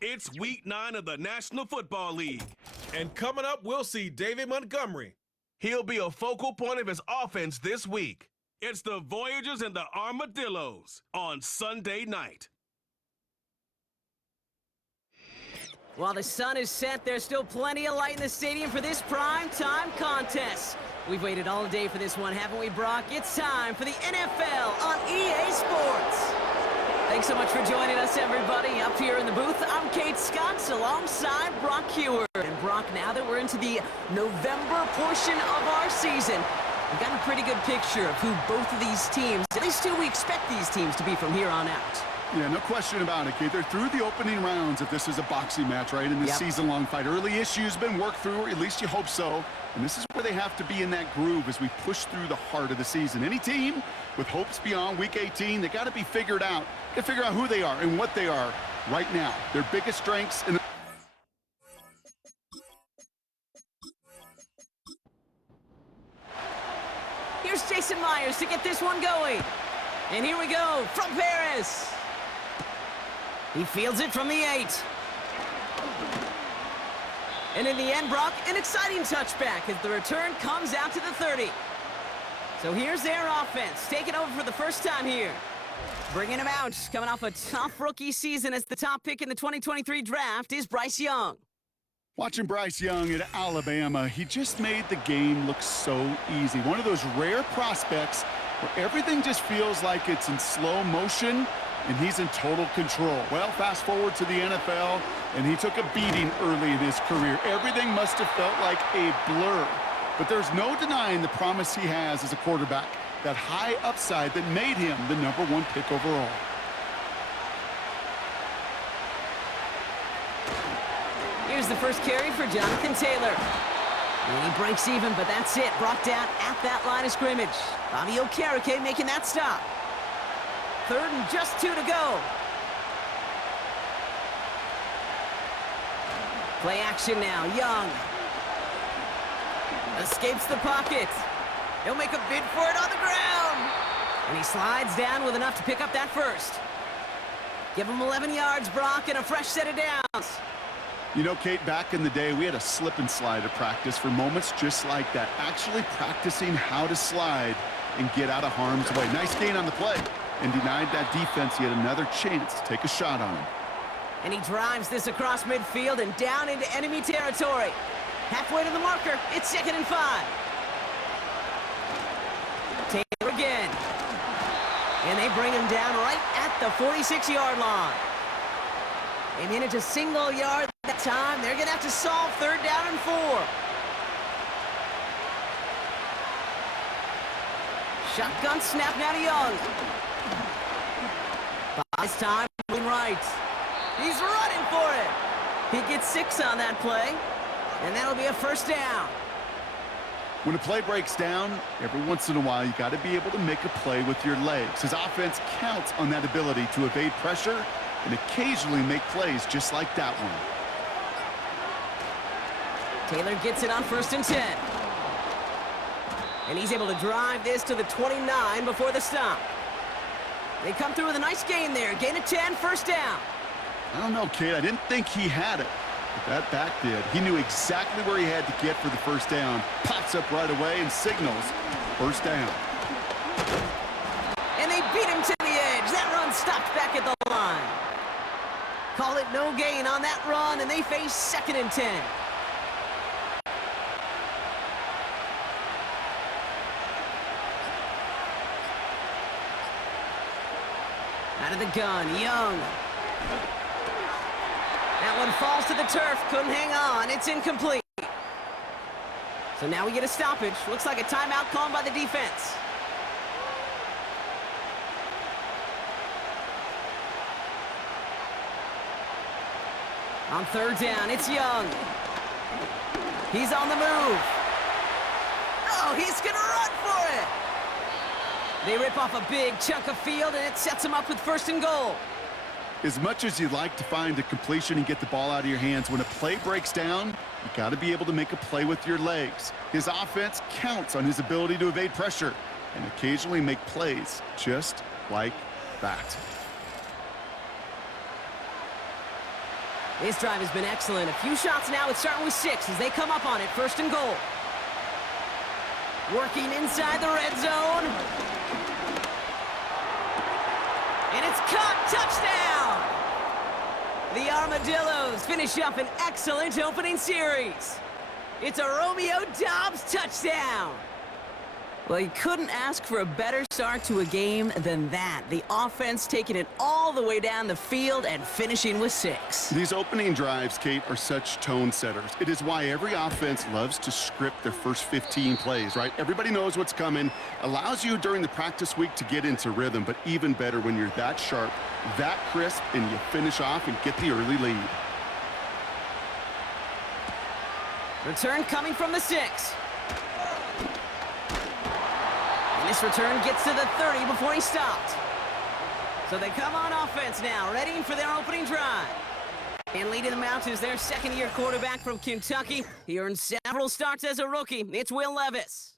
It's Week 9 of the National Football League. And coming up, we'll see David Montgomery. He'll be a focal point of his offense this week. It's the Voyagers and the Armadillos on Sunday night. While the sun is set, there's still plenty of light in the stadium for this prime-time contest. We've waited all day for this one, haven't we, Brock? It's time for the NFL on EA Sports. Thanks so much for joining us, everybody. Up here in the booth, I'm Kate Scotts alongside Brock Hewer. And Brock, now that we're into the November portion of our season, we've got a pretty good picture of who both of these teams, at least who we expect these teams to be from here on out. Yeah, no question about it, Kate. They're through the opening rounds if this is a boxing match, right? In this season-long fight. Early issues been worked through, or at least you hope so. And this is where they have to be in that groove as we push through the heart of the season. Any team with hopes beyond Week 18, they got to be figured out. They figure out who they are and what they are right now. Their biggest strengths and Here's Jason Myers to get this one going. And here we go from Paris. He fields it from the 8. And in the end, Brock, an exciting touchback as the return comes out to the 30. So here's their offense, taking over for the first time here. Bringing him out, coming off a tough rookie season as the top pick in the 2023 draft is Bryce Young. watching Bryce Young at Alabama, he just made the game look so easy. One of those rare prospects where everything just feels like it's in slow motion and he's in total control. Well, fast forward to the NFL, and he took a beating early in his career. Everything must have felt like a blur. But there's no denying the promise he has as a quarterback, that high upside that made him the #1 pick overall. Here's the first carry for Jonathan Taylor. And he breaks even, but that's it. Brought down at that line of scrimmage. Bobby Okereke making that stop. 3rd and just 2 to go. Play action now. Young escapes the pocket. He'll make a bid for it on the ground. And he slides down with enough to pick up that first. Give him 11 yards, Brock, and a fresh set of downs. You know, Kate, back in the day, we had a slip and slide at practice for moments just like that. Actually practicing how to slide and get out of harm's way. Nice gain on the play, and denied that defense yet another chance to take a shot on him. And he drives this across midfield and down into enemy territory. Halfway to the marker, it's 2nd and 5. Taylor again. And they bring him down right at the 46-yard line. They manage a single yard that time. They're going to have to solve 3rd down and 4. Shotgun snap now to Young. Buys time, right. He's running for it. He gets 6 on that play, and that'll be a 1st down. When a play breaks down, every once in a while, you got to be able to make a play with your legs. His offense counts on that ability to evade pressure and occasionally make plays just like that one. Taylor gets it on 1st and 10. And he's able to drive this to the 29 before the stop. They come through with a nice gain there. Gain of 10, 1st down. I don't know, Kate. I didn't think he had it, but that back did. He knew exactly where he had to get for the 1st down. Pops up right away and signals 1st down. And they beat him to the edge. That run stopped back at the line. Call it no gain on that run, and they face 2nd and 10. Out of the gun, Young. That one falls to the turf, couldn't hang on, it's incomplete. So now we get a stoppage. Looks like a timeout called by the defense. On 3rd down, it's Young. He's on the move. Oh, he's gonna run for it! They rip off a big chunk of field, and it sets him up with 1st and goal. As much as you'd like to find a completion and get the ball out of your hands, when a play breaks down, you got to be able to make a play with your legs. His offense counts on his ability to evade pressure and occasionally make plays just like that. This drive has been excellent. A few shots now. It's starting with 6 as they come up on it. 1st and goal. Working inside the red zone. And it's caught. Touchdown! The Armadillos finish up an excellent opening series. It's a Romeo Doubs touchdown. Well, you couldn't ask for a better start to a game than that. The offense taking it all the way down the field and finishing with 6. These opening drives, Kate, are such tone setters. It is why every offense loves to script their first 15 plays, right? Everybody knows what's coming. Allows you during the practice week to get into rhythm, but even better when you're that sharp, that crisp, and you finish off and get the early lead. Return coming from the 6. This return gets to the 30 before he stopped. So they come on offense now, ready for their opening drive. And leading them out is their second-year quarterback from Kentucky. He earned several starts as a rookie. It's Will Levis.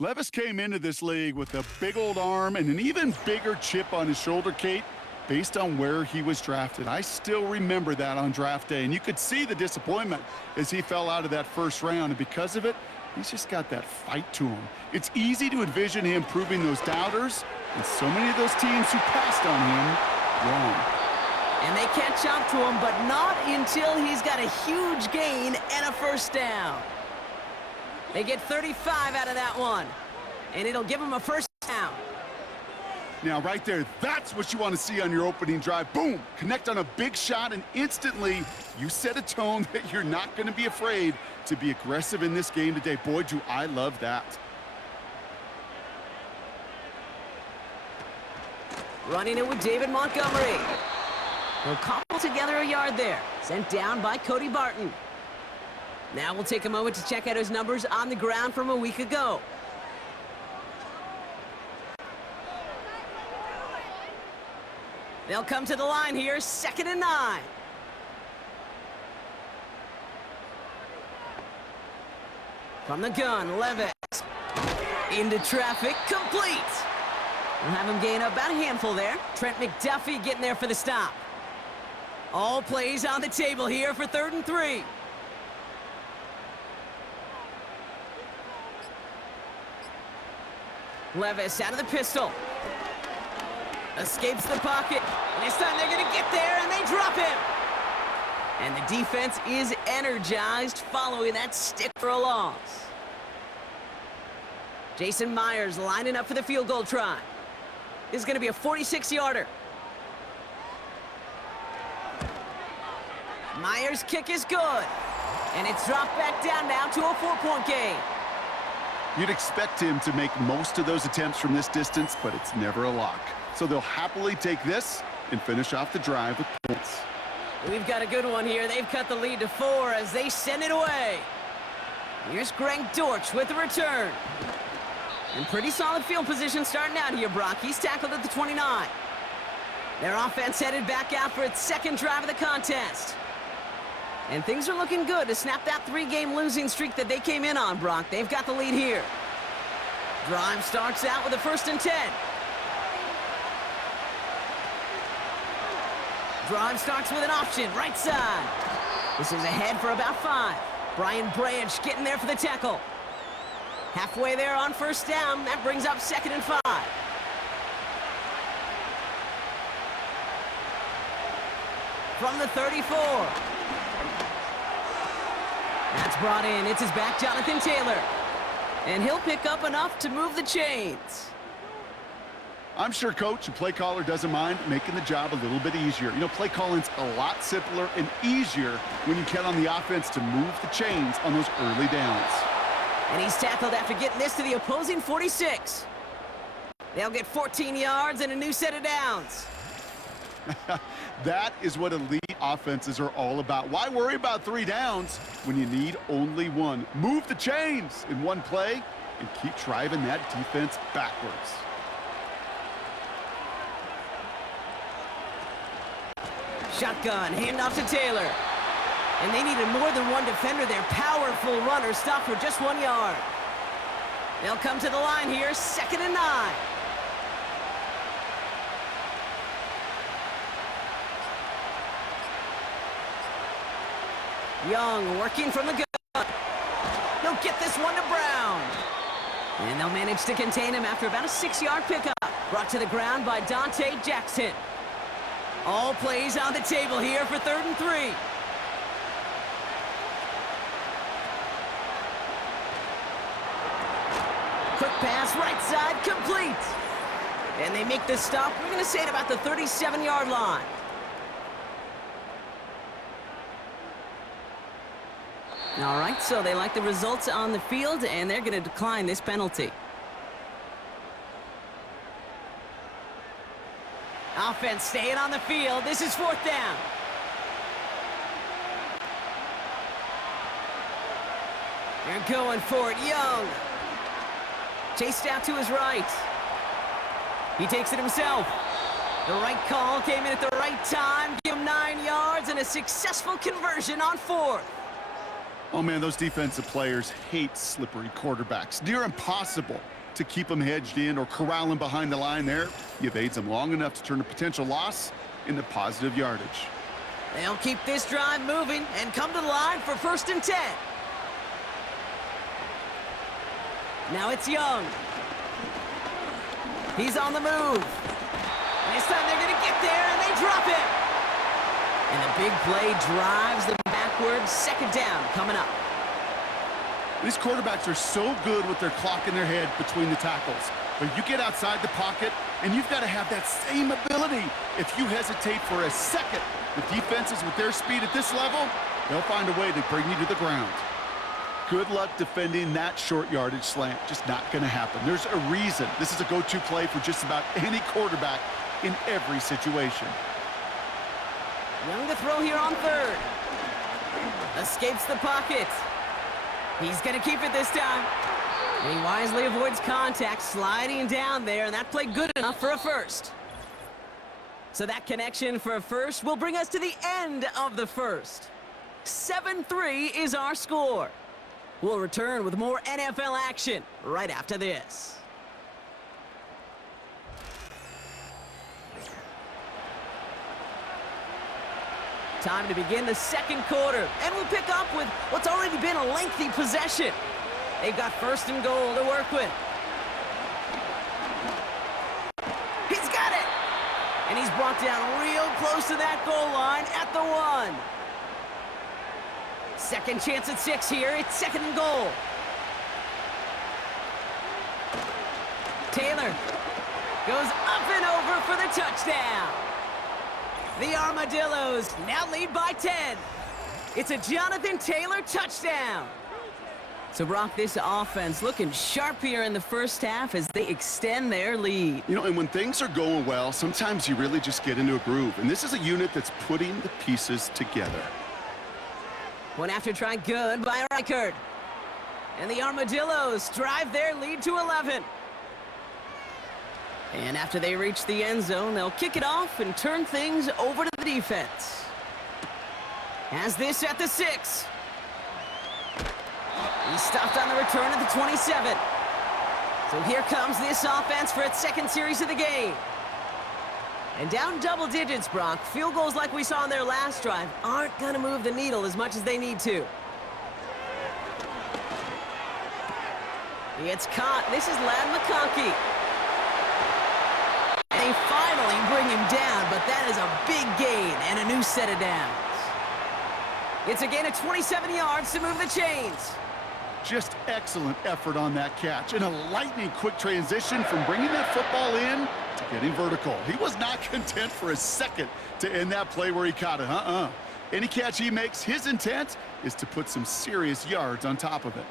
Levis came into this league with a big old arm and an even bigger chip on his shoulder, Kate, based on where he was drafted. I still remember that on draft day, and you could see the disappointment as he fell out of that first round, and because of it, he's just got that fight to him. It's easy to envision him proving those doubters, and so many of those teams who passed on him, wrong. And they catch up to him, but not until he's got a huge gain and a first down. They get 35 out of that one, and it'll give him a first down. Now, right there, that's what you want to see on your opening drive. Boom! Connect on a big shot, and instantly you set a tone that you're not going to be afraid to be aggressive in this game today. Boy, do I love that. Running it with David Montgomery. He'll cobble together a yard there. Sent down by Cody Barton. Now we'll take a moment to check out his numbers on the ground from a week ago. They'll come to the line here, 2nd and 9. From the gun, Levis. Into traffic, complete. We'll have him gain up about a handful there. Trent McDuffie getting there for the stop. All plays on the table here for 3rd and 3. Levis out of the pistol. Escapes the pocket. And this time they're going to get there, and they drop him. And the defense is energized following that stick for a loss. Jason Myers lining up for the field goal try. This is going to be a 46-yarder. Myers' kick is good. And it's dropped back down now to a 4-point game. You'd expect him to make most of those attempts from this distance, but it's never a lock. So they'll happily take this and finish off the drive with points. We've got a good one here. They've cut the lead to 4 as they send it away. Here's Greg Dortch with the return. In pretty solid field position starting out here, Brock. He's tackled at the 29. Their offense headed back out for its 2nd drive of the contest. And things are looking good to snap that 3-game losing streak that they came in on, Brock. They've got the lead here. Drive starts out with a 1st and 10. Drive starts with an option, right side. This is ahead for about 5. Brian Branch getting there for the tackle. Halfway there on 1st down. That brings up 2nd and 5. From the 34. That's brought in. It's his back, Jonathan Taylor. And he'll pick up enough to move the chains. I'm sure coach and play caller doesn't mind making the job a little bit easier. You know, play calling's a lot simpler and easier when you count on the offense to move the chains on those early downs. And he's tackled after getting this to the opposing 46. They'll get 14 yards and a new set of downs. That is what elite offenses are all about. Why worry about 3 downs when you need only 1? Move the chains in one play and keep driving that defense backwards. Shotgun, handoff to Taylor. And they needed more than one defender. Their powerful runner stopped for just 1 yard. They'll come to the line here, 2nd and 9. Young working from the gun. He'll get this one to Brown. And they'll manage to contain him after about a 6-yard pickup. Brought to the ground by Dante Jackson. All plays on the table here for 3rd and 3. Quick pass, right side, complete. And they make the stop, we're going to say, at about the 37-yard line. All right, so they like the results on the field, and they're going to decline this penalty. Offense staying on the field. This is 4th down. They're going for it. Young. Chased out to his right. He takes it himself. The right call came in at the right time. Give him 9 yards and a successful conversion on 4th. Oh, man, those defensive players hate slippery quarterbacks. Near impossible to keep them hedged in or corral them behind the line there. You evade them long enough to turn a potential loss into positive yardage. They'll keep this drive moving and come to the line for 1st and 10. Now it's Young. He's on the move. This time they're going to get there, and they drop it. And the big play drives them backwards. 2nd down coming up. These quarterbacks are so good with their clock in their head between the tackles. But you get outside the pocket, and you've got to have that same ability. If you hesitate for a second, the defenses with their speed at this level, they'll find a way to bring you to the ground. Good luck defending that short yardage slant. Just not going to happen. There's a reason. This is a go-to play for just about any quarterback in every situation. Young to throw here on 3rd. Escapes the pocket. He's going to keep it this time. And he wisely avoids contact, sliding down there, and that played good enough for a 1st. So that connection for a 1st will bring us to the end of the 1st. 7-3 is our score. We'll return with more NFL action right after this. Time to begin the 2nd quarter, and we'll pick up with what's already been a lengthy possession. They've got 1st and goal to work with. He's got it! And he's brought down real close to that goal line at the 1. 2nd chance at 6 here. It's 2nd and goal. Taylor goes up and over for the touchdown. The Armadillos now lead by 10. It's a Jonathan Taylor touchdown. So, Brock, this offense looking sharp here in the 1st half as they extend their lead. You know, and when things are going well, sometimes you really just get into a groove. And this is a unit that's putting the pieces together. One after try good by Reichert. And the Armadillos drive their lead to 11. And after they reach the end zone, they'll kick it off and turn things over to the defense. Has this at the 6. He stopped on the return at the 27. So here comes this offense for its 2nd series of the game. And down double digits, Brock. Field goals like we saw in their last drive aren't going to move the needle as much as they need to. It's caught. This is Ladd McConkey. They finally bring him down, but that is a big gain and a new set of downs. It's a gain of 27 yards to move the chains. Just excellent effort on that catch, and a lightning quick transition from bringing that football in to getting vertical. He was not content for a second to end that play where he caught it. Any catch he makes, his intent is to put some serious yards on top of it.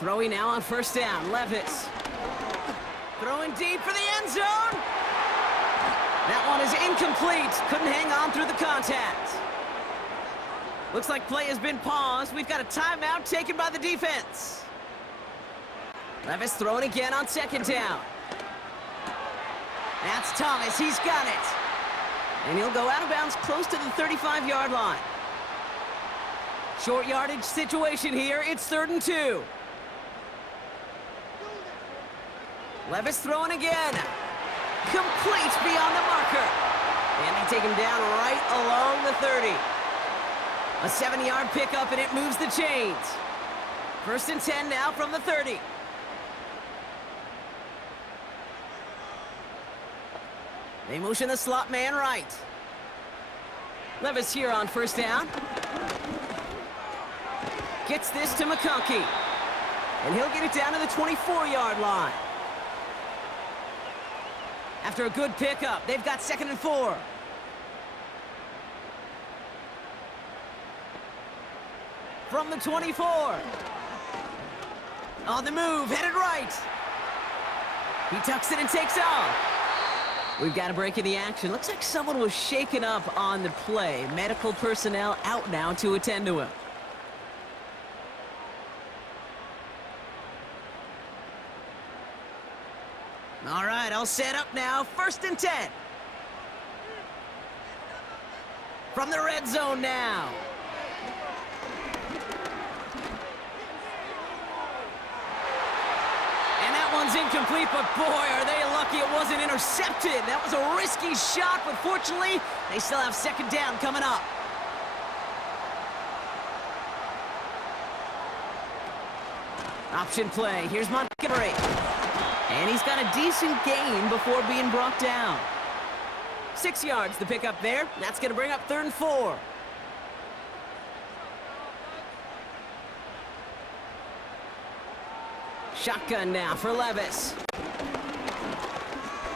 Throwing now on 1st down, Levis. Throwing deep for the end zone. That one is incomplete. Couldn't hang on through the contact. Looks like play has been paused. We've got a timeout taken by the defense. Levis throwing again on 2nd down. That's Thomas. He's got it. And he'll go out of bounds close to the 35-yard line. Short yardage situation here. It's 3rd and 2. Levis throwing again. Complete beyond the marker. And they take him down right along the 30. A 7-yard pickup, and it moves the chains. 1st and 10 now from the 30. They motion the slot man right. Levis here on 1st down. Gets this to McConkey. And he'll get it down to the 24-yard line. After a good pickup, they've got 2nd and 4. From the 24. On the move, headed right. He tucks it and takes off. We've got a break in the action. Looks like someone was shaken up on the play. Medical personnel out now to attend to him. All right, all set up now. 1st and 10. From the red zone now. And that one's incomplete, but boy, are they lucky it wasn't intercepted. That was a risky shot, but fortunately, they still have 2nd down coming up. Option play. Here's Montgomery. And he's got a decent gain before being brought down. 6 yards the pickup there. That's going to bring up 3rd and 4. Shotgun now for Levis.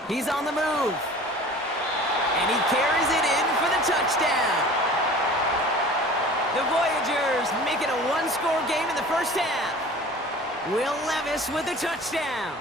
He's on the move. And he carries it in for the touchdown. The Voyagers make it a 1-score game in the 1st half. Will Levis with the touchdown.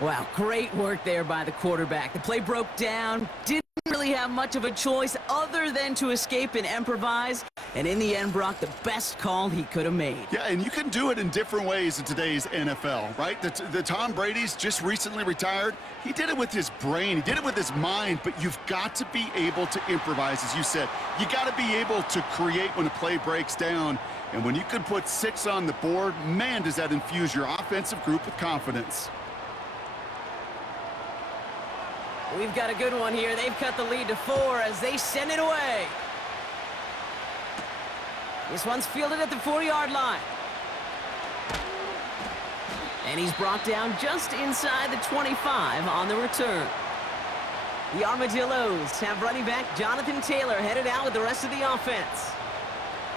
Wow, great work there by the quarterback. The play broke down, didn't really have much of a choice other than to escape and improvise, and in the end, Brock, the best call he could have made. Yeah, and you can do it in different ways in today's NFL, right? The Tom Brady's just recently retired. He did it with his brain. He did it with his mind, but you've got to be able to improvise, as you said. You got to be able to create when a play breaks down, and when you can put 6 on the board, man, does that infuse your offensive group with confidence. We've got a good one here. They've cut the lead to 4 as they send it away. This one's fielded at the 4-yard line. And he's brought down just inside the 25 on the return. The Armadillos have running back Jonathan Taylor headed out with the rest of the offense.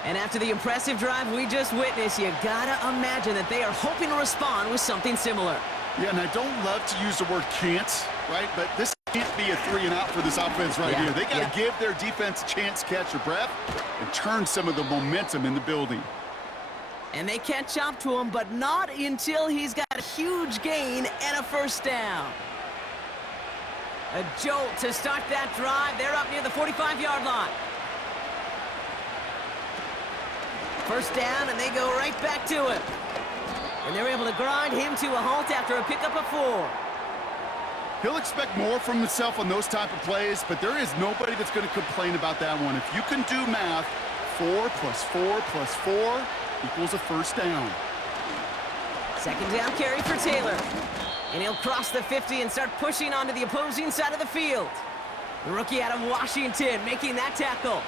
And after the impressive drive we just witnessed, you gotta imagine that they are hoping to respond with something similar. Yeah, and I don't love to use the word can't, right? But this can't be a 3-and-out for this offense right here. They got to give their defense a chance to catch their breath and turn some of the momentum in the building. And they catch up to him, but not until he's got a huge gain and a 1st down. A jolt to start that drive. They're up near the 45-yard line. 1st down, and they go right back to him. And they're able to grind him to a halt after a pickup of 4. He'll expect more from himself on those type of plays, but there is nobody that's going to complain about that one. If you can do math, 4 + 4 + 4 equals a 1st down. 2nd down carry for Taylor. And he'll cross the 50 and start pushing onto the opposing side of the field. The rookie out of Washington making that tackle.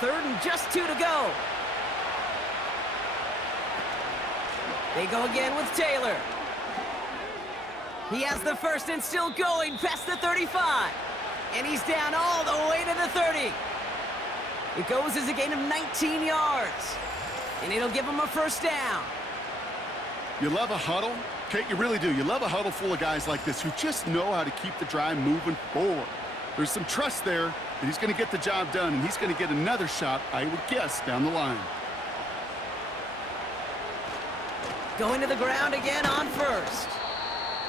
3rd and just 2 to go. They go again with Taylor. He has the 1st and still going past the 35. And he's down all the way to the 30. It goes as a gain of 19 yards. And it'll give him a 1st down. You love a huddle? Okay, you really do. You love a huddle full of guys like this who just know how to keep the drive moving forward. There's some trust there that he's going to get the job done, and he's going to get another shot, I would guess, down the line. Going to the ground again on 1st.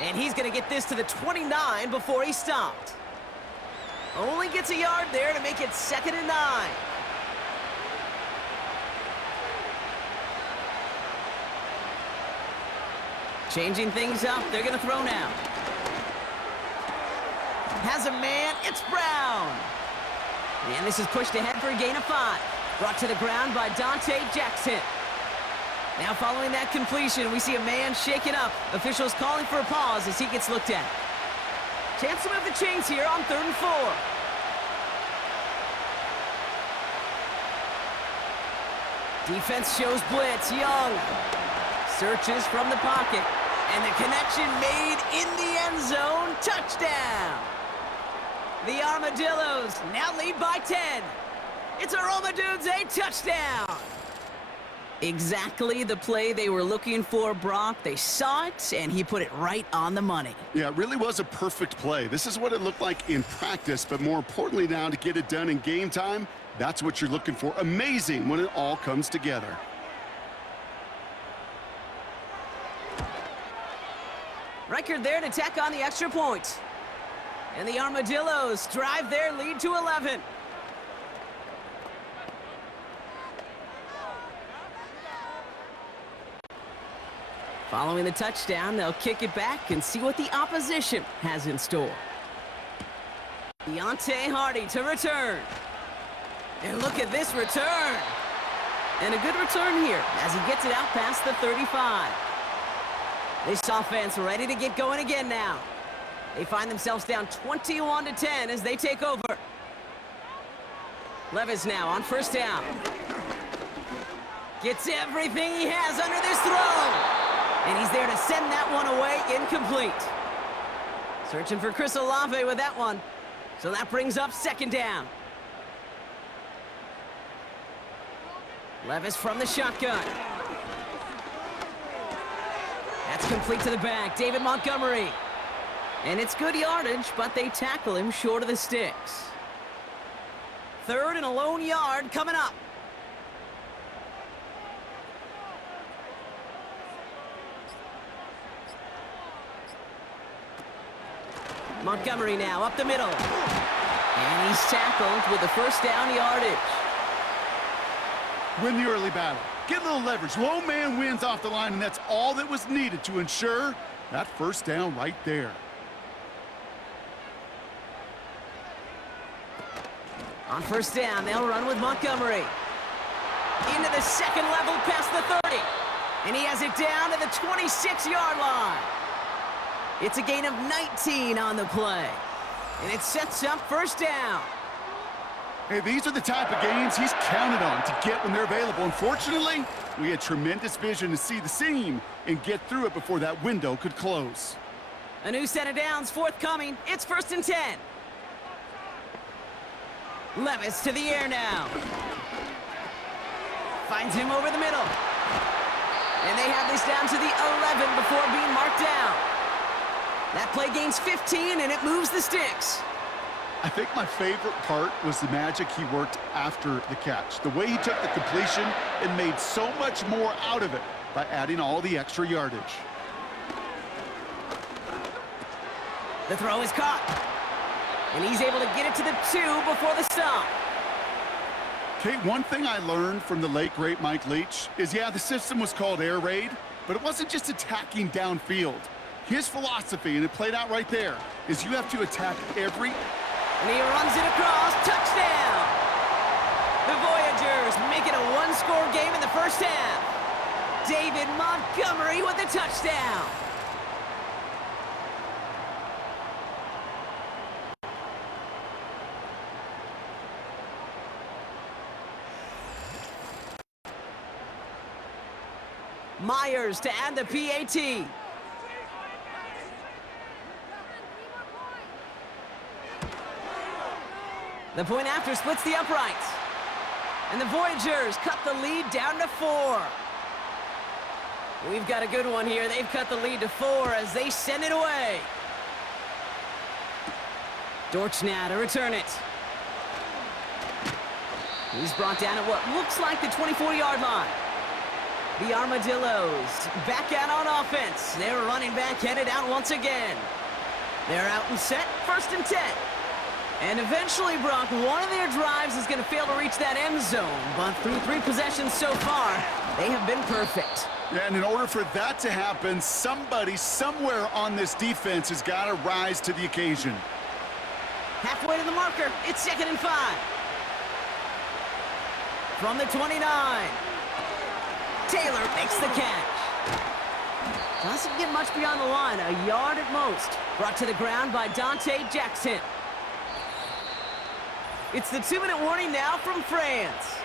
And he's going to get this to the 29 before he stopped. Only gets a yard there to make it 2nd and 9. Changing things up. They're going to throw now. Has a man. It's Brown. And this is pushed ahead for a gain of 5. Brought to the ground by Dante Jackson. Now following that completion, we see a man shaken up. Officials calling for a pause as he gets looked at. Chance to move the chains here on 3rd and 4. Defense shows blitz. Young searches from the pocket. And the connection made in the end zone. Touchdown! The Armadillos now lead by 10. It's a Roma Dudes, a touchdown! Exactly the play they were looking for, Brock. They saw it, and he put it right on the money. Yeah, it really was a perfect play. This is what it looked like in practice, but more importantly now, to get it done in game time, that's what you're looking for. Amazing when it all comes together. Record there to tack on the extra point. And the Armadillos drive their lead to 11. Following the touchdown, they'll kick it back and see what the opposition has in store. Deontay Hardy to return. And look at this return. And a good return here as he gets it out past the 35. This offense ready to get going again now. They find themselves down 21-10 as they take over. Levis now on 1st down. Gets everything he has under this throw. And he's there to send that one away incomplete. Searching for Chris Olave with that one. So that brings up 2nd down. Levis from the shotgun. That's complete to the back. David Montgomery. And it's good yardage, but they tackle him short of the sticks. 3rd and a lone yard coming up. Montgomery now up the middle. And he's tackled with the 1st down yardage. Win the early battle. Get a little leverage. Low man wins off the line, and that's all that was needed to ensure that 1st down right there. On 1st down, they'll run with Montgomery. Into the 2nd level past the 30. And he has it down to the 26-yard line. It's a gain of 19 on the play. And it sets up 1st down. Hey, these are the type of gains he's counted on to get when they're available. Unfortunately, we had tremendous vision to see the seam and get through it before that window could close. A new set of downs forthcoming. It's 1st and 10. Levis to the air now. Finds him over the middle. And they have this down to the 11 before being marked down. That play gains 15, and it moves the sticks. I think my favorite part was the magic he worked after the catch. The way he took the completion and made so much more out of it by adding all the extra yardage. The throw is caught. And he's able to get it to the 2 before the stop. Okay, one thing I learned from the late, great Mike Leach is, yeah, the system was called air raid, but it wasn't just attacking downfield. His philosophy, and it played out right there, is you have to attack every... And he runs it across. Touchdown! The Voyagers make it a 1-score game in the 1st half. David Montgomery with the touchdown. Myers to add the PAT. The point after splits the uprights. And the Voyagers cut the lead down to 4. We've got a good one here. They've cut the lead to 4 as they send it away. Dortch now to return it. He's brought down at what looks like the 24-yard line. The Armadillos back out on offense. Their running back headed out once again. They're out and set, 1st and 10. And eventually, Brock, one of their drives is going to fail to reach that end zone. But through 3 possessions so far, they have been perfect. Yeah, and in order for that to happen, somebody somewhere on this defense has got to rise to the occasion. Halfway to the marker, it's 2nd and 5. From the 29. Taylor makes the catch. Doesn't get much beyond the line, a yard at most. Brought to the ground by Dante Jackson. It's the 2-minute warning now from France.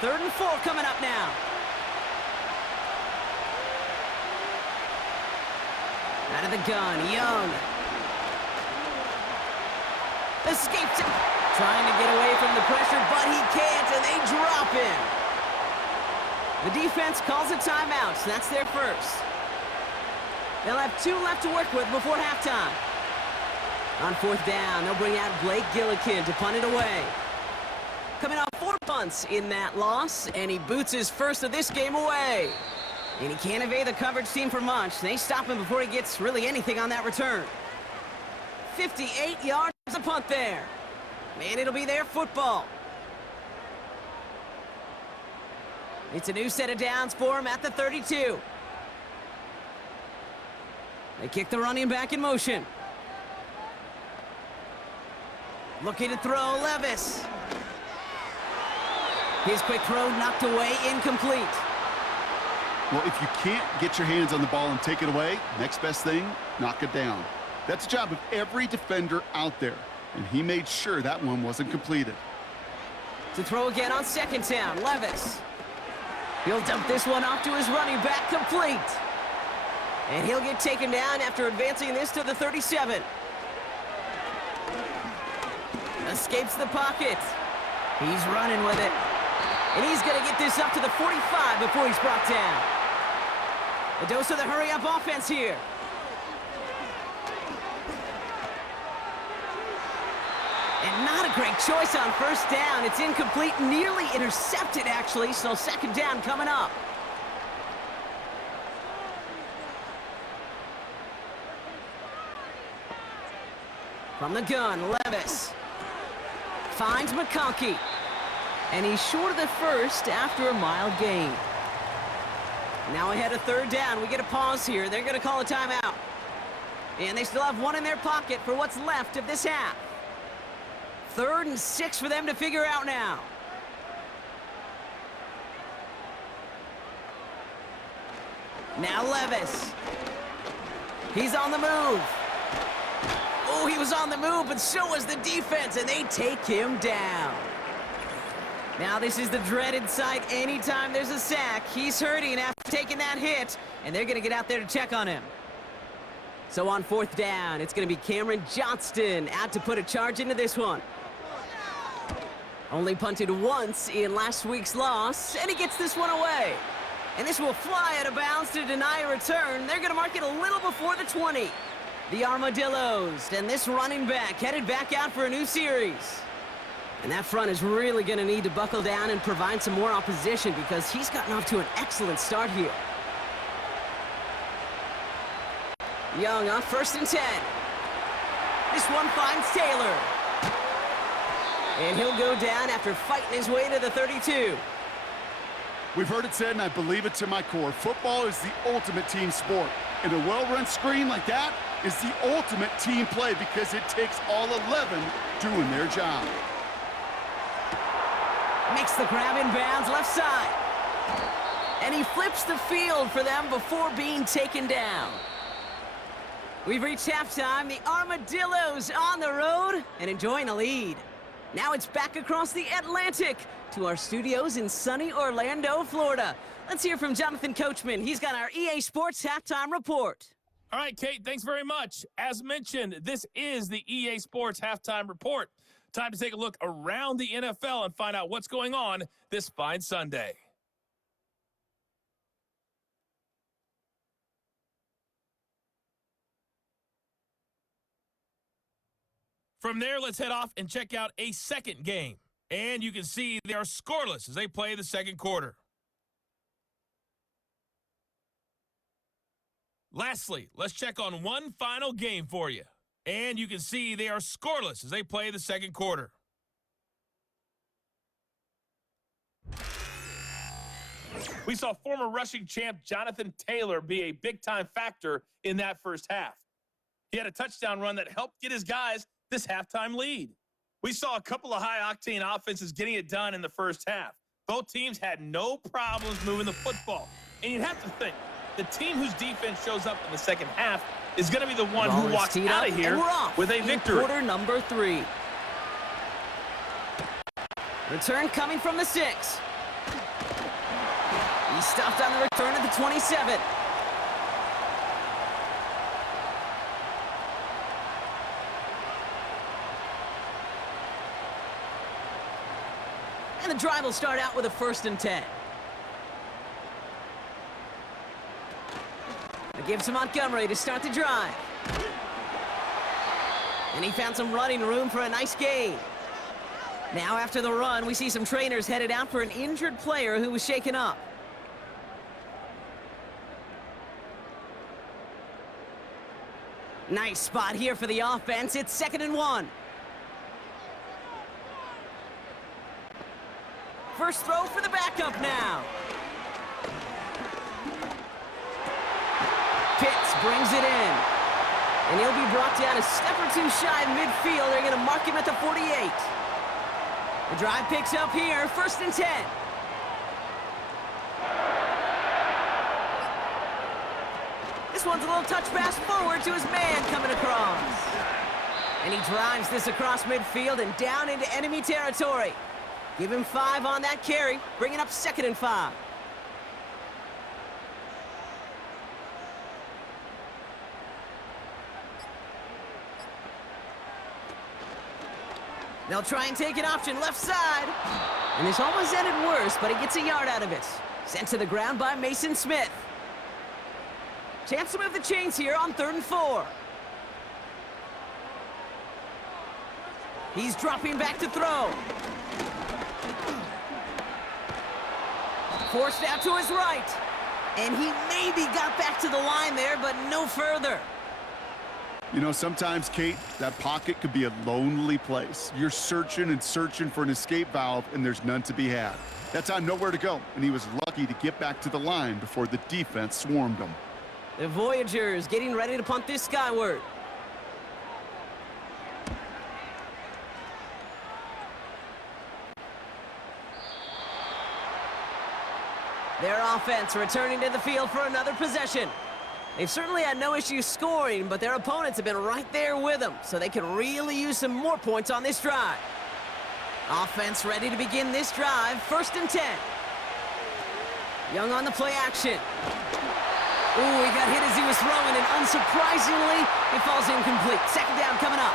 3rd and 4 coming up now. Out of the gun, Young. Escapes it. Trying to get away from the pressure, but he can't, and they drop him. The defense calls a timeout, so that's their first. They'll have 2 left to work with before halftime. On 4th down, they'll bring out Blake Gillikin to punt it away. Coming off 4 punts in that loss, and he boots his first of this game away. And he can't evade the coverage team for much. They stop him before he gets really anything on that return. 58 yards a punt there. And it'll be their football. It's a new set of downs for him at the 32. They kick the running back in motion. Looking to throw, Levis. His quick throw knocked away, incomplete. Well, if you can't get your hands on the ball and take it away, next best thing, knock it down. That's the job of every defender out there, and he made sure that one wasn't completed. To throw again on 2nd down, Levis. He'll dump this one off to his running back, complete. And he'll get taken down after advancing this to the 37. Escapes the pocket. He's running with it. And he's going to get this up to the 45 before he's brought down. A dose of the hurry-up offense here. And not a great choice on 1st down. It's incomplete, nearly intercepted, actually, so 2nd down coming up. From the gun, Levis. Finds McConkey. And he's short of the first after a mild gain. Now ahead of 3rd down. We get a pause here. They're going to call a timeout. And they still have 1 in their pocket for what's left of this half. 3rd and 6 for them to figure out now. Now Levis. He's on the move. Oh, he was on the move, but so was the defense, and they take him down. Now this is the dreaded sight anytime there's a sack. He's hurting after taking that hit, and they're going to get out there to check on him. So on 4th down, it's going to be Cameron Johnston out to put a charge into this one. Only punted once in last week's loss, and he gets this one away. And this will fly out of bounds to deny a return. They're going to mark it a little before the 20. The Armadillos, and this running back headed back out for a new series. And that front is really going to need to buckle down and provide some more opposition because he's gotten off to an excellent start here. Young on 1st and 10. This one finds Taylor. And he'll go down after fighting his way to the 32. We've heard it said, and I believe it to my core, football is the ultimate team sport. And a well-run screen like that is the ultimate team play because it takes all 11 doing their job. Makes the grab in bounds left side. And he flips the field for them before being taken down. We've reached halftime. The Armadillos on the road and enjoying a lead. Now it's back across the Atlantic to our studios in sunny Orlando, Florida. Let's hear from Jonathan Coachman. He's got our EA Sports Halftime Report. All right, Kate, thanks very much. As mentioned, this is the EA Sports Halftime Report. Time to take a look around the NFL and find out what's going on this fine Sunday. From there, let's head off and check out a second game. And you can see they are scoreless as they play the second quarter. Lastly, let's check on one final game for you. And you can see they are scoreless as they play the second quarter. We saw former rushing champ Jonathan Taylor be a big-time factor in that first half. He had a touchdown run that helped get his guys this halftime lead. We saw a couple of high-octane offenses getting it done in the first half. Both teams had no problems moving the football. And you'd have to think, the team whose defense shows up in the second half is going to be the one Ball who is walks teed out up, of here and we're off with a in victory. Quarter number 3. Return coming from the 6. He stopped on the return at the 27. And the drive will start out with a 1st and 10. It gives to Montgomery to start the drive. And he found some running room for a nice gain. Now after the run, we see some trainers headed out for an injured player who was shaken up. Nice spot here for the offense. It's 2nd and 1. First throw for the backup now. Pitts brings it in. And he'll be brought down a step or 2 shy of midfield. They're going to mark him at the 48. The drive picks up here, 1st and 10. This one's a little touch pass forward to his man coming across. And he drives this across midfield and down into enemy territory. Give him 5 on that carry, bringing up 2nd and 5. They'll try and take an option left side. And this almost ended worse, but he gets a yard out of it. Sent to the ground by Mason Smith. Chance to move the chains here on 3rd and 4. He's dropping back to throw. Forced out to his right. And he maybe got back to the line there, but no further. You know, sometimes, Kate, that pocket could be a lonely place. You're searching and searching for an escape valve, and there's none to be had. That time, nowhere to go, and he was lucky to get back to the line before the defense swarmed him. The Voyagers getting ready to punt this skyward. Their offense returning to the field for another possession. They've certainly had no issues scoring, but their opponents have been right there with them, so they can really use some more points on this drive. Offense ready to begin this drive, 1st and 10. Young on the play action. Ooh, he got hit as he was throwing, and unsurprisingly, it falls incomplete. 2nd down coming up.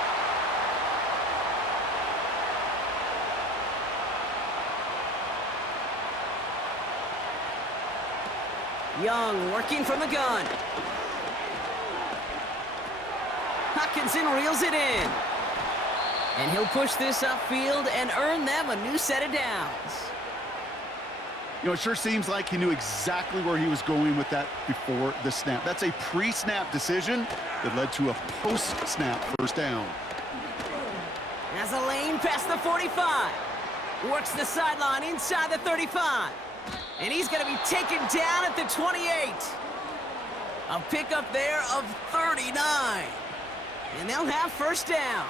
Young working from the gun. Hutchinson reels it in. And he'll push this upfield and earn them a new set of downs. You know, it sure seems like he knew exactly where he was going with that before the snap. That's a pre-snap decision that led to a post-snap 1st down. As a lane past the 45. Works the sideline inside the 35. And he's going to be taken down at the 28. A pickup there of 39. And they'll have 1st down.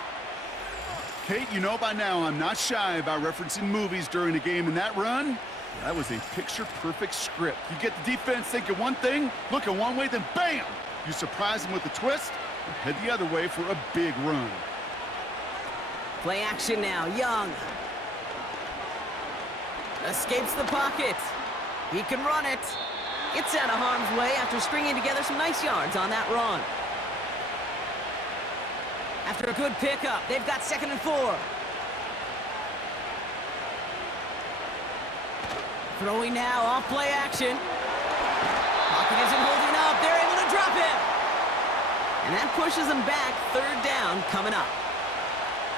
Kate, you know by now I'm not shy about referencing movies during a game, and that run, that was a picture-perfect script. You get the defense thinking one thing, looking one way, then bam! You surprise them with a twist and head the other way for a big run. Play action now, Young. Escapes the pocket. He can run it. Gets out of harm's way after stringing together some nice yards on that run. After a good pickup, they've got 2nd and 4. Throwing now off play action. Pocket isn't holding up. They're able to drop him. And that pushes them back. 3rd down coming up.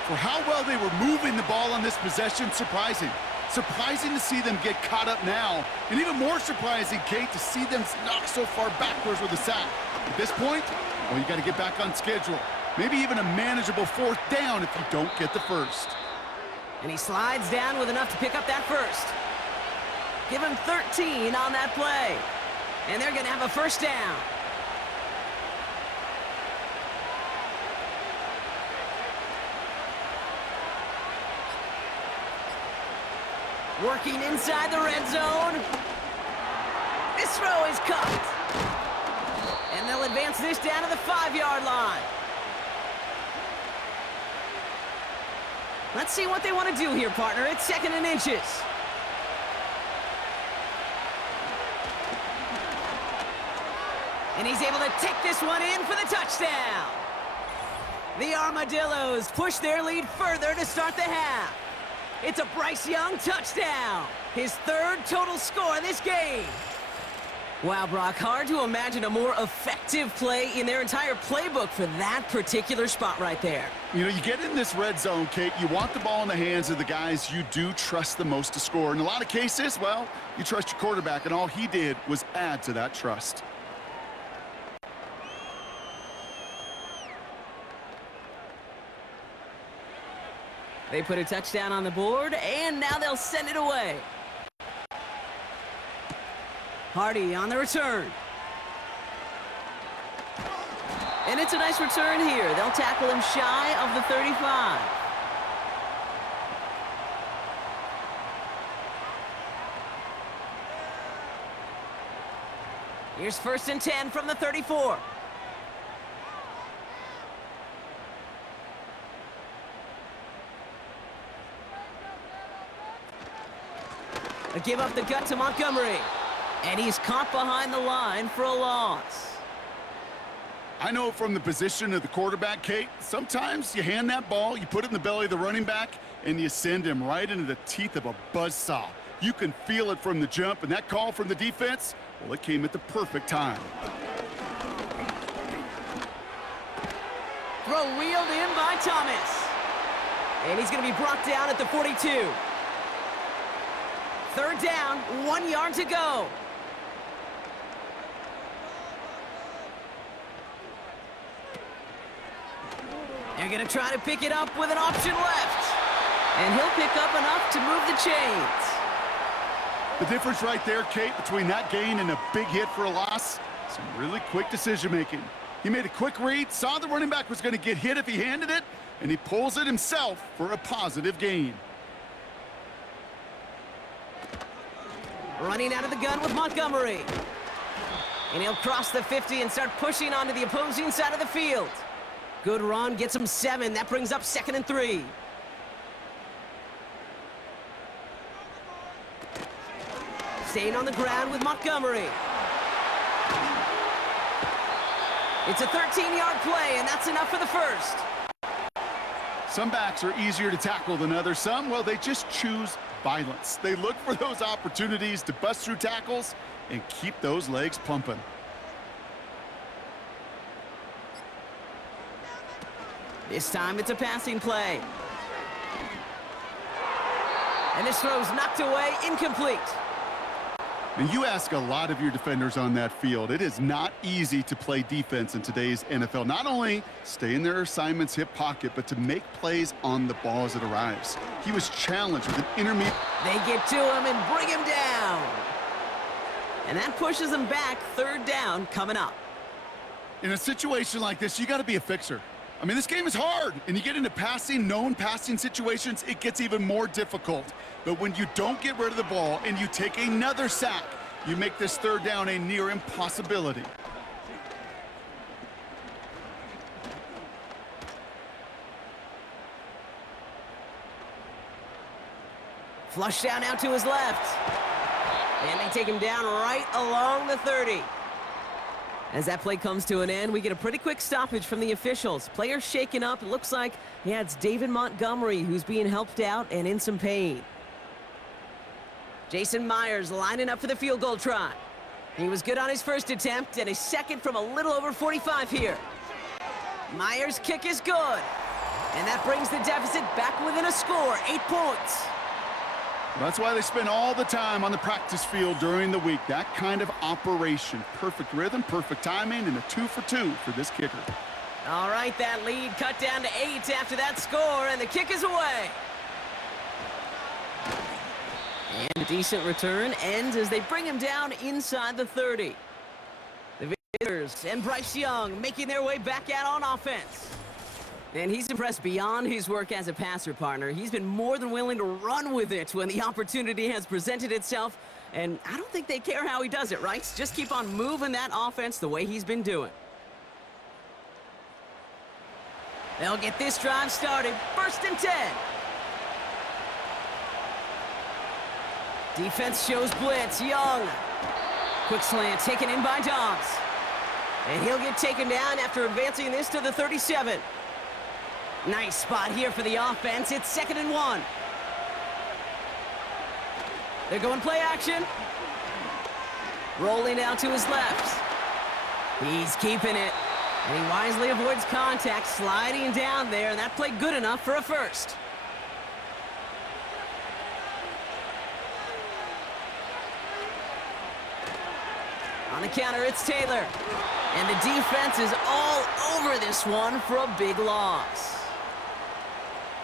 For how well they were moving the ball on this possession, surprising. Surprising to see them get caught up now. And even more surprising, Kate, to see them knock so far backwards with a sack. At this point, well, you got to get back on schedule. Maybe even a manageable 4th down if you don't get the 1st. And he slides down with enough to pick up that 1st. Give him 13 on that play. And they're going to have a 1st down. Working inside the red zone. This throw is caught. advance this down to the 5-yard line. Let's see what they want to do here, partner. It's 2nd and inches. And he's able to take this one in for the touchdown. The Armadillos push their lead further to start the half. It's a Bryce Young touchdown, his 3rd total score in this game. Wow, Brock, hard to imagine a more effective play in their entire playbook for that particular spot right there. You know, you get in this red zone, Kate, you want the ball in the hands of the guys you do trust the most to score. In a lot of cases, well, you trust your quarterback, and all he did was add to that trust. They put a touchdown on the board, and now they'll send it away. Hardy on the return. And it's a nice return here. They'll tackle him shy of the 35. Here's 1st and 10 from the 34. A give up the gut to Montgomery. And he's caught behind the line for a loss. I know from the position of the quarterback, Kate, sometimes you hand that ball, you put it in the belly of the running back, and you send him right into the teeth of a buzzsaw. You can feel it from the jump, and that call from the defense, well, it came at the perfect time. Throw wheeled in by Thomas. And he's going to be brought down at the 42. 3rd down, 1 yard to go. They're going to try to pick it up with an option left. And he'll pick up enough to move the chains. The difference right there, Kate, between that gain and a big hit for a loss, some really quick decision-making. He made a quick read, saw the running back was going to get hit if he handed it, and he pulls it himself for a positive gain. Running out of the gun with Montgomery. And he'll cross the 50 and start pushing onto the opposing side of the field. Good run, gets him 7. That brings up 2nd and 3. Staying on the ground with Montgomery. It's a 13-yard play, and that's enough for the 1st. Some backs are easier to tackle than others. Some, well, they just choose violence. They look for those opportunities to bust through tackles and keep those legs pumping. This time it's a passing play. And this throw's knocked away, incomplete. And you ask a lot of your defenders on that field. It is not easy to play defense in today's NFL. Not only stay in their assignment's hip pocket, but to make plays on the ball as it arrives. He was challenged with an intermediate. They get to him and bring him down. And that pushes him back. 3rd down coming up. In a situation like this, you got to be a fixer. I mean, this game is hard, and you get into known passing situations, it gets even more difficult. But when you don't get rid of the ball and you take another sack, you make this 3rd down a near impossibility. Flush down out to his left. And they take him down right along the 30. As that play comes to an end, we get a pretty quick stoppage from the officials. Players shaken up. It looks like it's David Montgomery who's being helped out and in some pain. Jason Myers lining up for the field goal try. He was good on his 1st attempt and a 2nd from a little over 45 here. Myers' kick is good. And that brings the deficit back within a score, 8 points. That's why they spend all the time on the practice field during the week. That kind of operation. Perfect rhythm, perfect timing, and a 2 for 2 for this kicker. All right, that lead cut down to 8 after that score, and the kick is away. And a decent return ends as they bring him down inside the 30. The Voyagers and Bryce Young making their way back out on offense. And he's impressed beyond his work as a passer, partner. He's been more than willing to run with it when the opportunity has presented itself. And I don't think they care how he does it, right? Just keep on moving that offense the way he's been doing. They'll get this drive started. 1st and 10. Defense shows blitz. Young. Quick slant taken in by Dobbs. And he'll get taken down after advancing this to the 37. Nice spot here for the offense. It's 2nd and 1. They're going play action. Rolling out to his left. He's keeping it. And he wisely avoids contact, sliding down there, and that played good enough for a first. On the counter, it's Taylor. And the defense is all over this one for a big loss.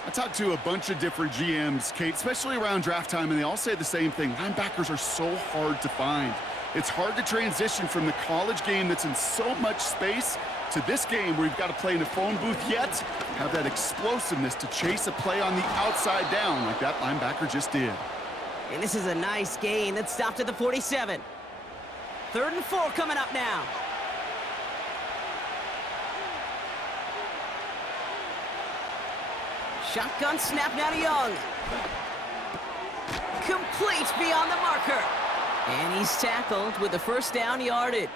I talked to a bunch of different GMs, Kate, especially around draft time, and they all say the same thing. Linebackers are so hard to find. It's hard to transition from the college game that's in so much space to this game where you've got to play in a phone booth, yet have that explosiveness to chase a play on the outside down like that linebacker just did. And this is a nice gain that stopped at the 47. 3rd and 4 coming up now. Shotgun snap now to Young. Complete beyond the marker. And he's tackled with the 1st down yardage.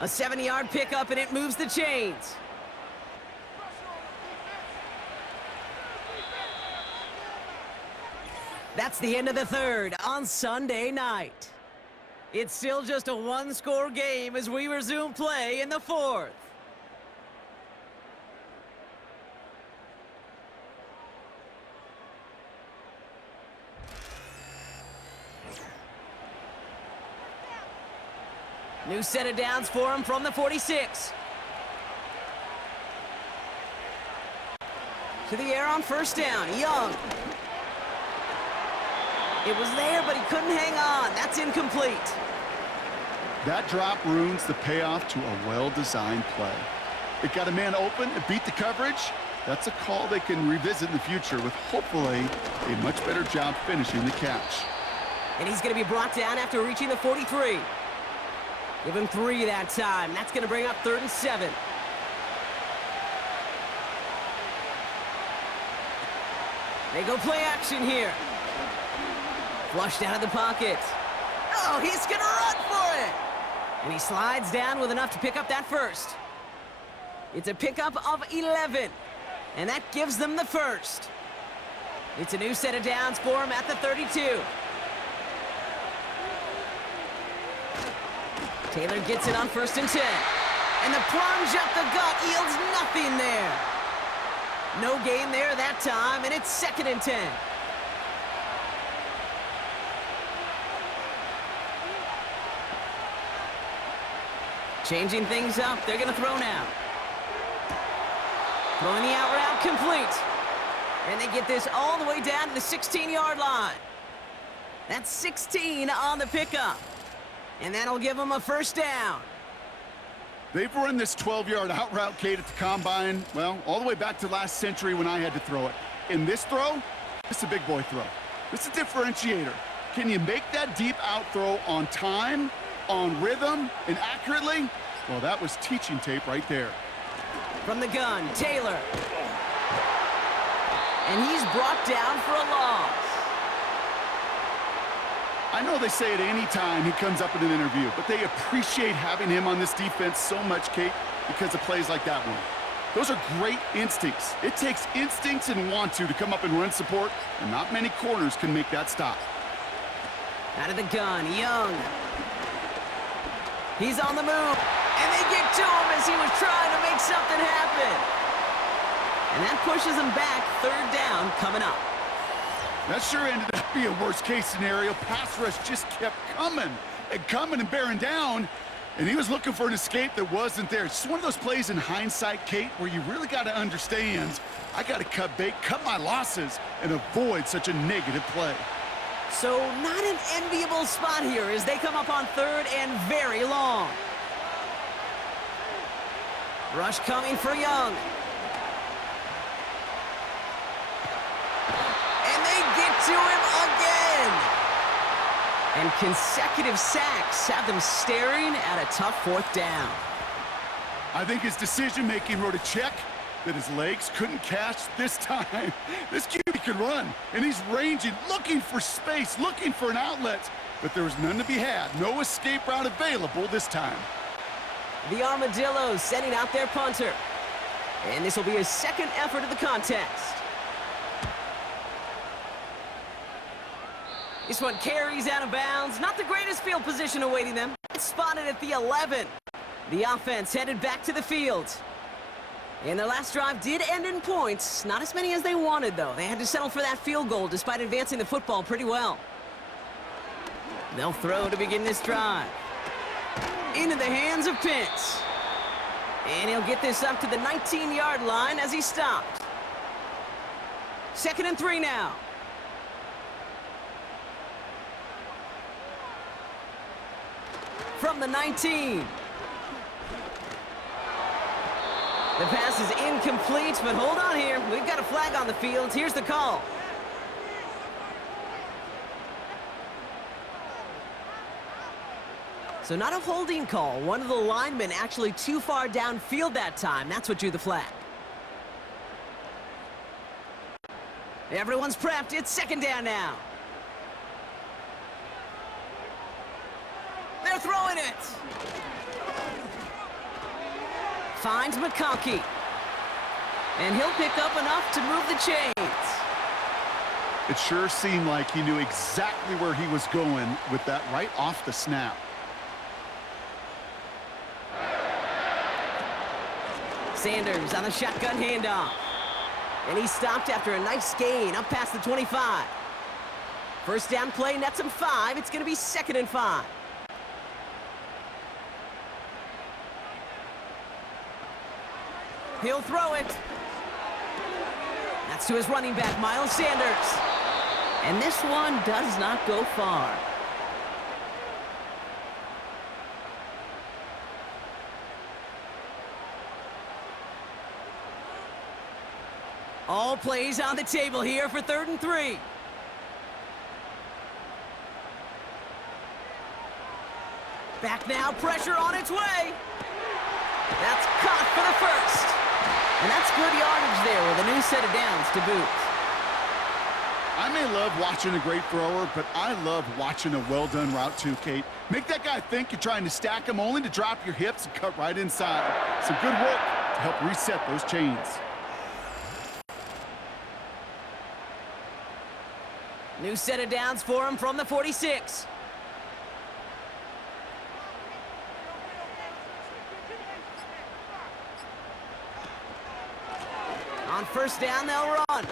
A 7-yard pickup, and it moves the chains. That's the end of the 3rd on Sunday night. It's still just a 1-score game as we resume play in the 4th. New set of downs for him from the 46. To the air on 1st down, Young. It was there, but he couldn't hang on. That's incomplete. That drop ruins the payoff to a well-designed play. It got a man open, it beat the coverage. That's a call they can revisit in the future with hopefully a much better job finishing the catch. And he's going to be brought down after reaching the 43. Give him 3 that time. That's going to bring up 3rd and 7. They go play action here. Flushed out of the pocket. Oh, he's going to run for it. And he slides down with enough to pick up that first. It's a pickup of 11. And that gives them the first. It's a new set of downs for him at the 32. Taylor gets it on 1st and 10. And the plunge up the gut yields nothing there. No gain there that time, and it's 2nd and 10. Changing things up, they're going to throw now. Throwing the out route complete. And they get this all the way down to the 16-yard line. That's 16 on the pickup. And that'll give them a 1st down. They've run this 12-yard out route, Kate, at the combine, well, all the way back to last century when I had to throw it. In this throw, it's a big boy throw. It's a differentiator. Can you make that deep out throw on time, on rhythm, and accurately? Well, that was teaching tape right there. From the gun, Taylor. And he's brought down for a loss. I know they say it any time he comes up in an interview, but they appreciate having him on this defense so much, Kate, because of plays like that one. Those are great instincts. It takes instincts and want to come up and run support, and not many corners can make that stop. Out of the gun, Young. He's on the move, and they get to him as he was trying to make something happen. And that pushes him back, 3rd down coming up. That sure ended up being a worst-case scenario. Pass rush just kept coming and bearing down, and he was looking for an escape that wasn't there. It's just one of those plays in hindsight, Kate, where you really got to understand, I got to cut bait, cut my losses, and avoid such a negative play. So not an enviable spot here as they come up on 3rd and very long. Rush coming for Young. To him again. And consecutive sacks have them staring at a tough 4th down. I think his decision-making wrote a check that his legs couldn't catch this time. This QB can run, and he's ranging, looking for space, looking for an outlet. But there was none to be had. No escape route available this time. The Armadillos sending out their punter. And this will be his second effort of the contest. This one carries out of bounds. Not the greatest field position awaiting them. It's spotted at the 11. The offense headed back to the field. And their last drive did end in points. Not as many as they wanted, though. They had to settle for that field goal despite advancing the football pretty well. They'll throw to begin this drive. Into the hands of Pitts. And he'll get this up to the 19-yard line as he stopped. 2nd and 3 now. From the 19. The pass is incomplete, but hold on here. We've got a flag on the field. Here's the call. So not a holding call. One of the linemen actually too far downfield that time. That's what drew the flag. Everyone's prepped. It's 2nd down now. They're throwing it. Finds McConkey. And he'll pick up enough to move the chains. It sure seemed like he knew exactly where he was going with that right off the snap. Sanders on the shotgun handoff. And he stopped after a nice gain up past the 25. First down play nets him 5. It's going to be 2nd and 5. He'll throw it. That's to his running back, Miles Sanders. And this one does not go far. All plays on the table here for 3rd and 3. Back now, pressure on its way. That's caught for the first. And that's good yardage there with a new set of downs to boot. I may love watching a great thrower, but I love watching a well-done route too, Kate. Make that guy think you're trying to stack him only to drop your hips and cut right inside. Some good work to help reset those chains. New set of downs for him from the 46. On 1st down, they'll run.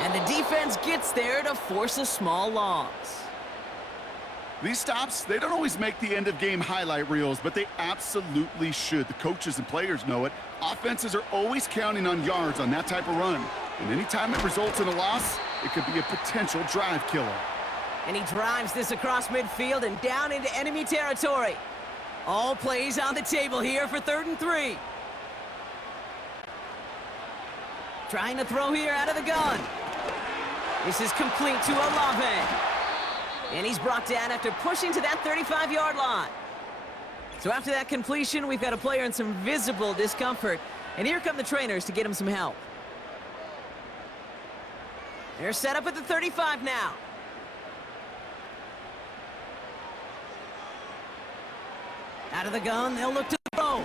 And the defense gets there to force a small loss. These stops, they don't always make the end-of-game highlight reels, but they absolutely should. The coaches and players know it. Offenses are always counting on yards on that type of run. And anytime it results in a loss, it could be a potential drive killer. And he drives this across midfield and down into enemy territory. All plays on the table here for 3rd and 3. Trying to throw here out of the gun. This is complete to Olave. And he's brought down after pushing to that 35-yard line. So after that completion, we've got a player in some visible discomfort. And here come the trainers to get him some help. They're set up at the 35 now. Out of the gun, they'll look to throw.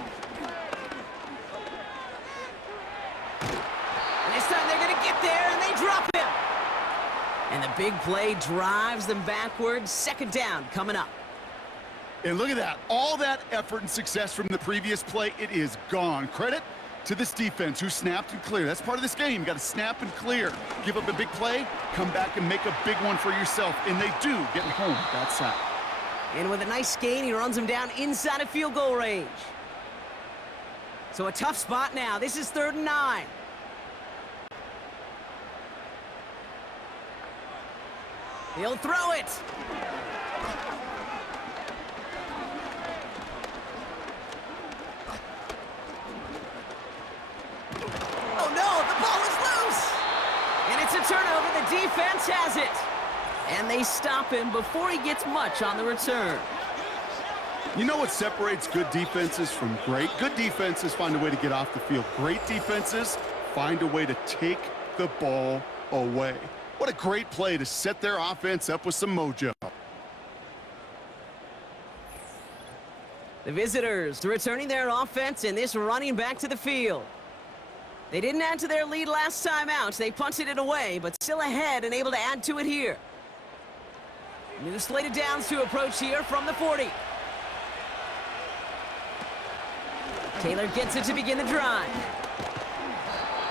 And this time they're going to get there, and they drop him. And the big play drives them backwards. 2nd down coming up. And look at that. All that effort and success from the previous play, it is gone. Credit to this defense who snapped and cleared. That's part of this game. You got to snap and clear. Give up a big play, come back and make a big one for yourself. And they do, getting home that side. And with a nice gain, he runs him down inside of field goal range. So a tough spot now. This is 3rd and 9. He'll throw it. Oh no, the ball is loose. And it's a turnover. The defense has it. And they stop him before he gets much on the return. You know what separates good defenses from great? Good defenses find a way to get off the field. Great defenses find a way to take the ball away. What a great play to set their offense up with some mojo. The visitors returning their offense and this running back to the field. They didn't add to their lead last time out. They punted it away, but still ahead and able to add to it here. New slated downs to approach here from the 40. Taylor gets it to begin the drive.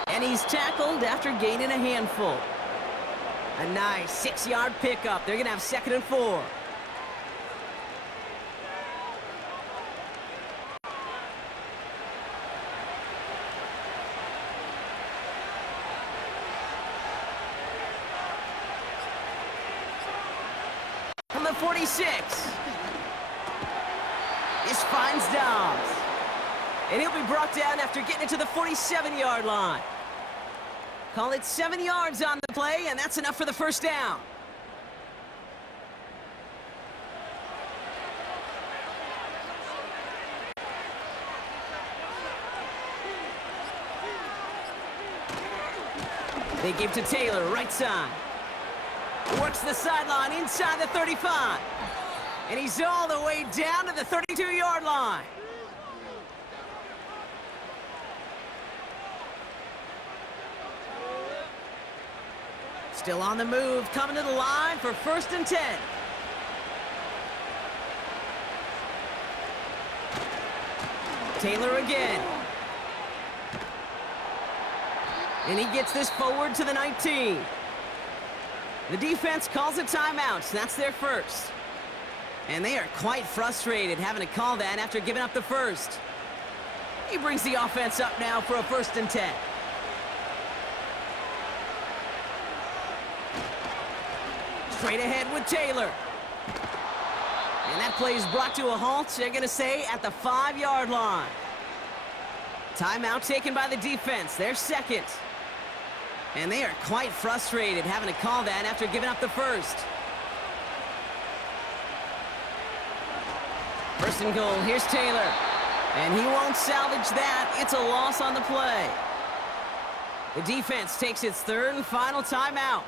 And he's tackled after gaining a handful. A nice 6-yard pickup. They're going to have 2nd and 4. From the 46. This finds Dobbs. And he'll be brought down after getting it to the 47-yard line. Call it 7 yards on the play, and that's enough for the first down. They give to Taylor, right side. Works the sideline inside the 35. And he's all the way down to the 32-yard line. Still on the move, coming to the line for 1st and 10. Taylor again. And he gets this forward to the 19. The defense calls a timeout. That's their first. And they are quite frustrated having to call that after giving up the first. He brings the offense up now for a 1st and 10. Straight ahead with Taylor. And that play is brought to a halt, they're going to say, at the 5-yard line. Timeout taken by the defense, their 2nd. And they are quite frustrated having to call that after giving up the first. 1st and goal, here's Taylor. And he won't salvage that, it's a loss on the play. The defense takes its 3rd and final timeout.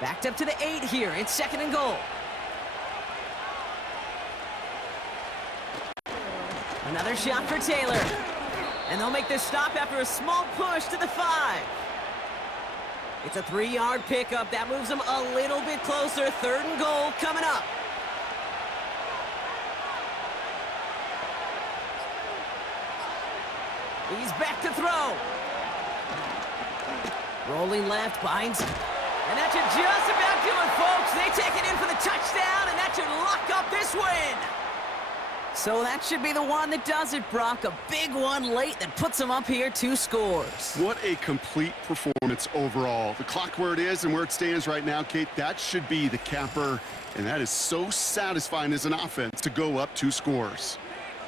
Backed up to the 8 here. It's 2nd and goal. Another shot for Taylor. And they'll make this stop after a small push to the 5. It's a 3-yard pickup. That moves them a little bit closer. 3rd and goal coming up. He's back to throw. Rolling left, binds. And that should just about do it, folks. They take it in for the touchdown, and that should lock up this win. So that should be the one that does it, Brock. A big one late that puts them up here 2 scores. What a complete performance overall. The clock where it is and where it stands right now, Kate, that should be the capper. And that is so satisfying as an offense to go up 2 scores.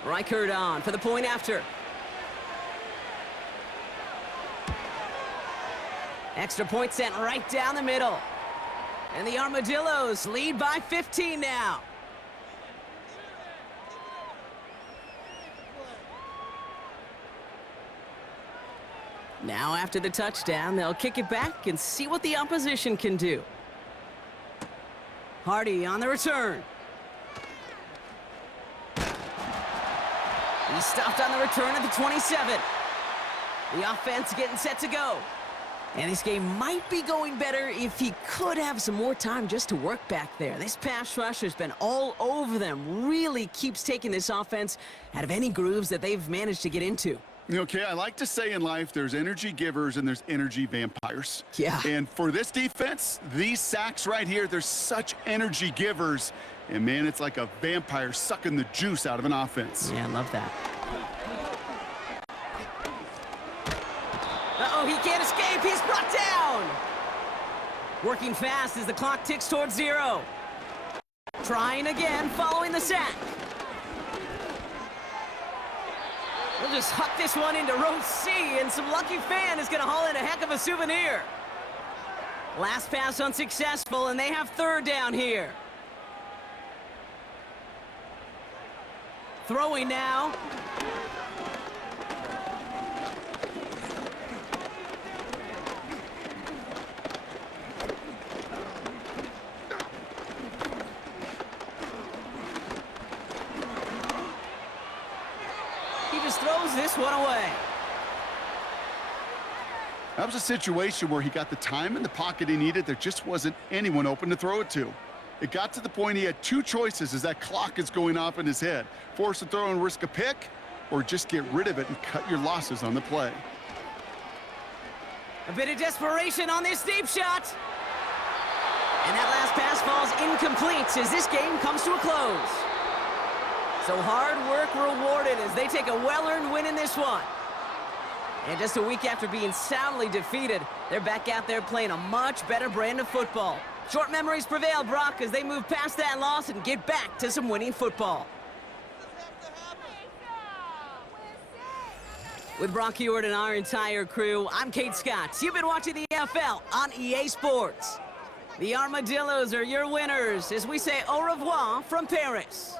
Reichert on for the point after. Extra point sent right down the middle. And the Armadillos lead by 15 now. Now after the touchdown, they'll kick it back and see what the opposition can do. Hardy on the return. He stopped on the return at the 27. The offense getting set to go. And this game might be going better if he could have some more time just to work back there. This pass rush has been all over them. Really keeps taking this offense out of any grooves that they've managed to get into. Okay, I like to say in life there's energy givers and there's energy vampires. Yeah. And for this defense, these sacks right here, they're such energy givers. And, man, it's like a vampire sucking the juice out of an offense. Yeah, I love that. Uh-oh, he can't escape. He's brought down. Working fast as the clock ticks towards 0. Trying again following the sack. We'll just huck this one into row C, and some lucky fan is going to haul in a heck of a souvenir. Last pass unsuccessful, and they have 3rd down here. Throwing now. He just throws this one away. That was a situation where he got the time in the pocket he needed. There just wasn't anyone open to throw it to. It got to the point he had two choices as that clock is going off in his head. Force to throw and risk a pick, or just get rid of it and cut your losses on the play. A bit of desperation on this deep shot. And that last pass falls incomplete as this game comes to a close. So hard work rewarded as they take a well-earned win in this one. And just a week after being soundly defeated, they're back out there playing a much better brand of football. Short memories prevail, Brock, as they move past that loss and get back to some winning football. With Brock Heward and our entire crew, I'm Kate Scott. You've been watching the NFL on EA Sports. The Armadillos are your winners as we say au revoir from Paris.